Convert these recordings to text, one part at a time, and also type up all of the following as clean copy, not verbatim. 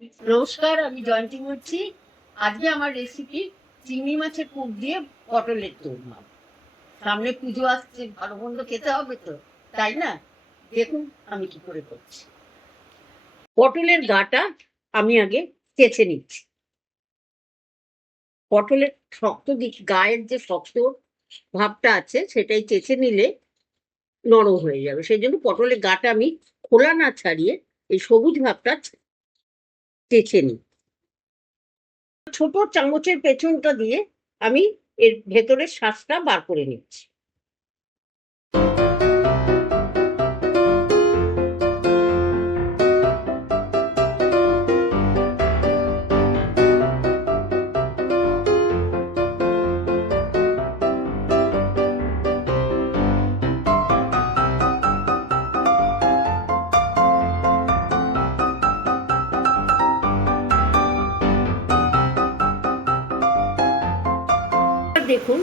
নমস্কার, আমি জয়ন্তী বলছি। আজকে আমার রেসিপি চিংড়ি মাছের পুর দিয়ে পটলের দোরমা। সামনে পুজো আসছে, ভালো মন্দ খেতে হবে তো, তাই না? দেখুন আমি কি করে করছি। পটলের গাটা আমি আগে চেঁচে নিচ্ছি। পটলের শক্ত দিক, গায়ের যে শক্ত ভাবটা আছে সেটাই চেঁচে নিলে নরম হয়ে যাবে। সেই জন্য পটলের গাটা আমি খোলা না ছাড়িয়ে এই সবুজ ভাবটা চেঁচে নিই। ছোট চামচের পেছনটা দিয়ে আমি এর ভেতরের শ্বাসটা বার করে নিচ্ছি। দেখুন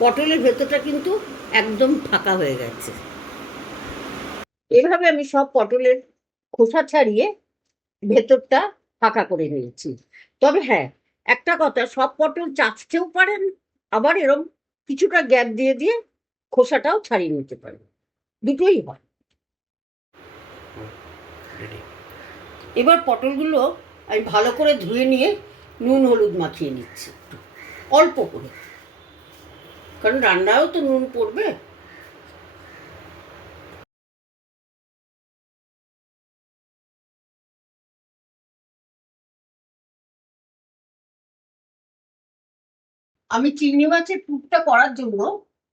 পটলের ভেতরটা কিন্তু একদম ফাঁকা হয়ে গেছে। এভাবে আমি সব পটলের খোসা ছাড়িয়ে ভেতরটা ফাঁকা করে নিয়েছি। তবে হ্যাঁ, একটা কথা, সব পটল চাচতেও পারেন, আবার এরম কিছুটা গ্যাপ দিয়ে দিয়ে খোসাটাও ছাড়িয়ে নিতে পারেন, দুটোই হয়। এবার পটলগুলো আমি ভালো করে ধুয়ে নিয়ে নুন হলুদ মাখিয়ে নিচ্ছি একটু অল্প করে, কারণ রান্নায়ও তো নুন পড়বে। আমি চিংড়ি মাছের পুরটা করার জন্য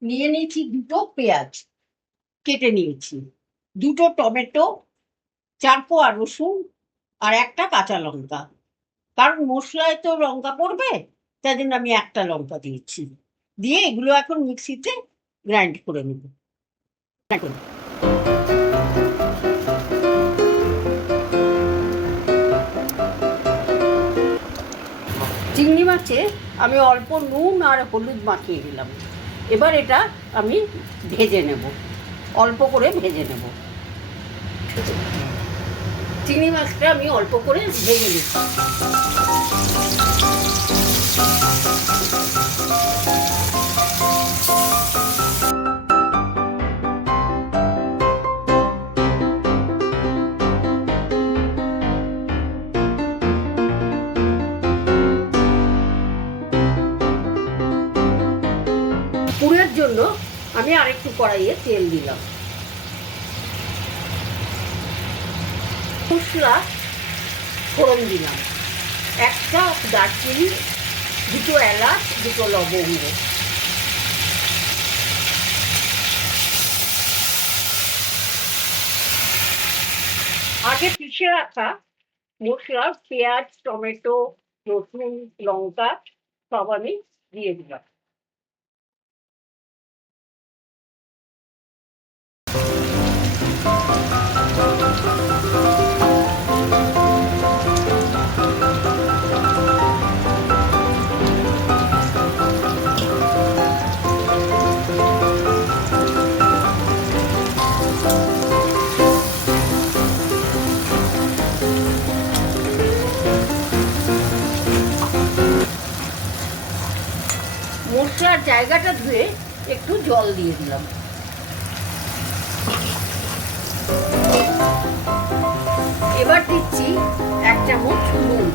নিয়ে নিয়েছি দুটো পেঁয়াজ কেটে নিয়েছি, দুটো টমেটো, 4 কোয়া রসুন আর একটা কাঁচা লঙ্কা। কারণ মশলায় তো লঙ্কা পড়বে, তাই জন্য আমি একটা লঙ্কা দিয়েছি। দিয়ে এগুলো এখন মিক্সিতে গ্রাইন্ড করে নেব। দেখুন চিংড়ি মাছে আমি অল্প নুন আর হলুদ মাখিয়ে দিলাম। এবার এটা আমি ভেজে নেব, অল্প করে ভেজে নেব। চিংড়ি মাছটা আমি অল্প করে ভেজে নিচ্ছি। পুরের জন্য আমি আরেকটু কড়াইয়ে তেল দিলাম। মশলা ফোড়ন দিলাম, একটা দারচিনি, দুটো এলাচ, দুটো লবঙ্গ। আগে পিষে রাখা মশলা, পেঁয়াজ, টমেটো, রসুন, লঙ্কা সব আমি দিয়ে দিলাম। মশলার জায়গাটা ধুয়ে একটু জল দিয়ে দিলাম। এবার দিচ্ছি 1 চামচ নুন।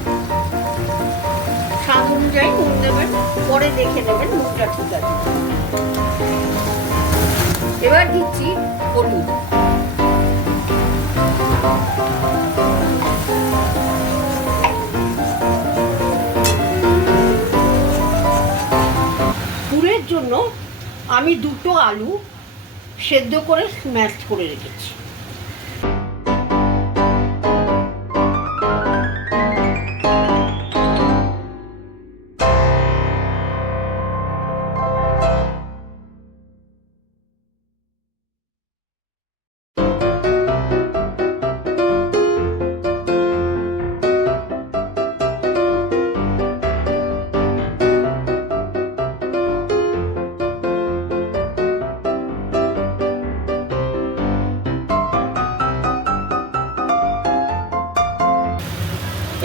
স্বাদ অনুযায়ী নুন দেবেন, পরে দেখে নেবেন নুনটা ঠিক আছে। এবার দিচ্ছি হলুদ। পুরের জন্য আমি দুটো আলু সেদ্ধ করে স্ম্যাশ করে রেখেছি।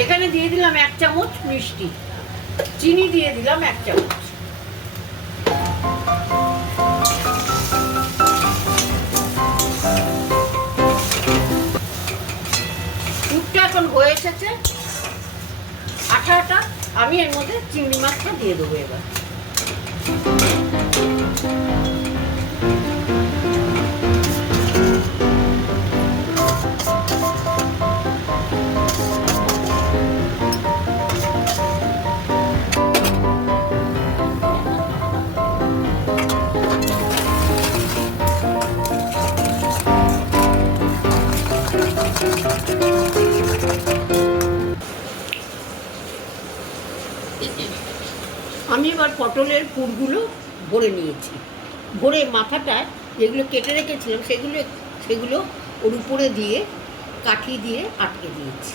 এখানে দিয়ে দিলাম 1 চামচ মিষ্টি, চিনি দিয়ে দিলাম 1 চামচ। দুধটা এখন হয়ে এসেছে আঠা আঠা। আমি এর মধ্যে চিংড়ি মাছটা দিয়ে দেবো এবার। আমি এবার পটলের পুরগুলো ভরে নিয়েছি, ভরে মাথাটায় যেগুলো কেটে রেখেছিলাম সেগুলো ওর উপরে দিয়ে কাঠি দিয়ে আটকে দিয়েছি।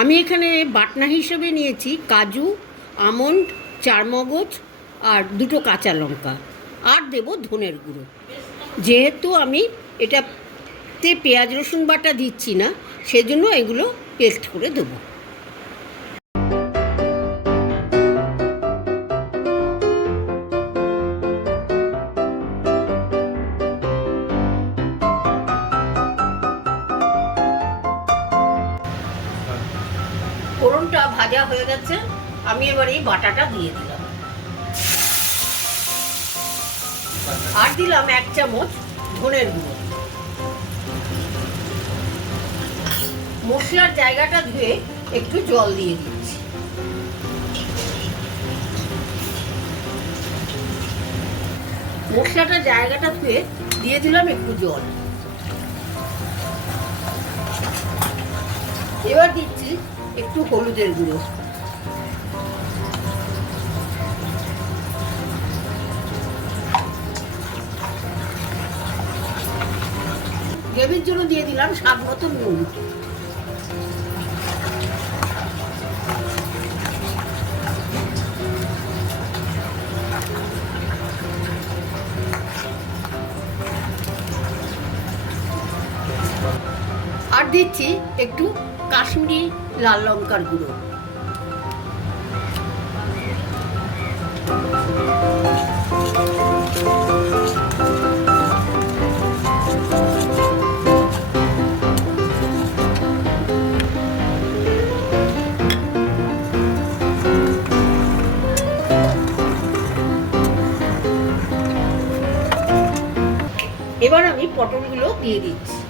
আমি এখানে বাটনা হিসেবে নিয়েছি কাজু, আমন্ড, চারমগজ আর 2টো কাঁচা লঙ্কা, আর দেব ধনের গুঁড়ো। যেহেতু আমি এটাতে পেঁয়াজ রসুন বাটা দিচ্ছি না, সেজন্য এগুলো পেস্ট করে দেবো। ফোড়নটা ভাজা হয়ে গেছে, আমি এবার এই বাটাটা দিয়ে দিলাম। আর দিলাম 1 চামচ ধনের গুঁড়ো। মশলার জায়গাটা ধুয়ে একটু জল দিয়ে দিচ্ছি। মশলাটা জায়গাটা ধুয়ে দিয়ে দিলাম একটু জল। এবার দিচ্ছি একটু হলুদের গুঁড়ো, গ্রেভির জন্য দিয়ে দিলাম স্বাদ মতো নুন। আর দিচ্ছি একটু কাশ্মীরি লাল লঙ্কার গুঁড়ো। এবার আমি পটলগুলো দিয়ে দিচ্ছি।